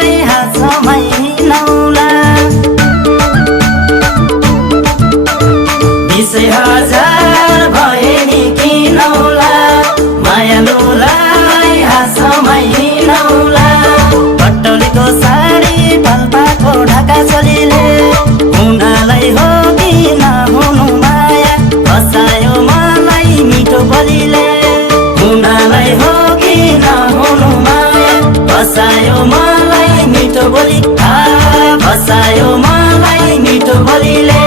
नौलाई हातमै नौला 20,000 भए नि किनौला मायालुलाई हातमै नौला पटौलीको साडी पाल्पाको ढाका चोलीले हुनालाई हो कि नहुनु माया फसायो मलाई मिठो बोलीले हुनालाई हो कि नहुनु माया फसायो मलाई मिठो बोली फसायो मलाई मिठो बोलीले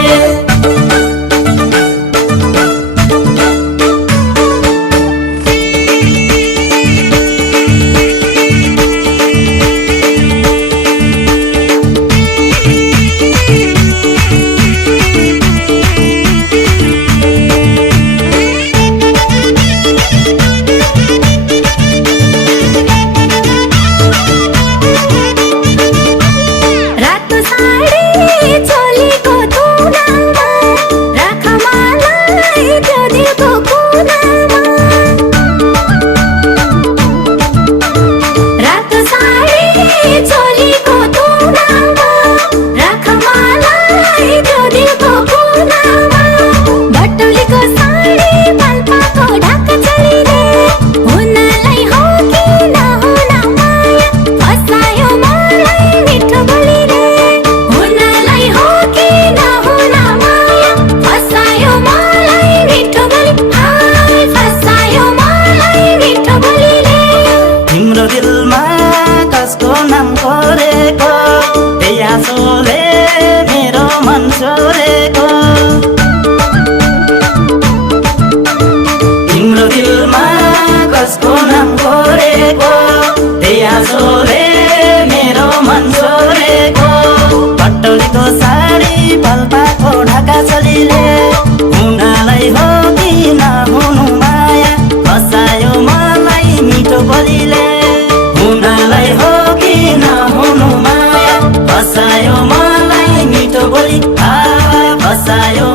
सोले मेरो मन छोडेको तिम्रो दिलमा कसको नाम कोरेको सोले मेरो मन छोडेको पटौलीको साडी पाल्पाको ढाका चोलीले हुनालाई हो कि नहुनु माया फसायो मलाई मिठो बोलीले हुनालाई हो कि नहुनु माया फसायो मलाई मिठो बोली फसायो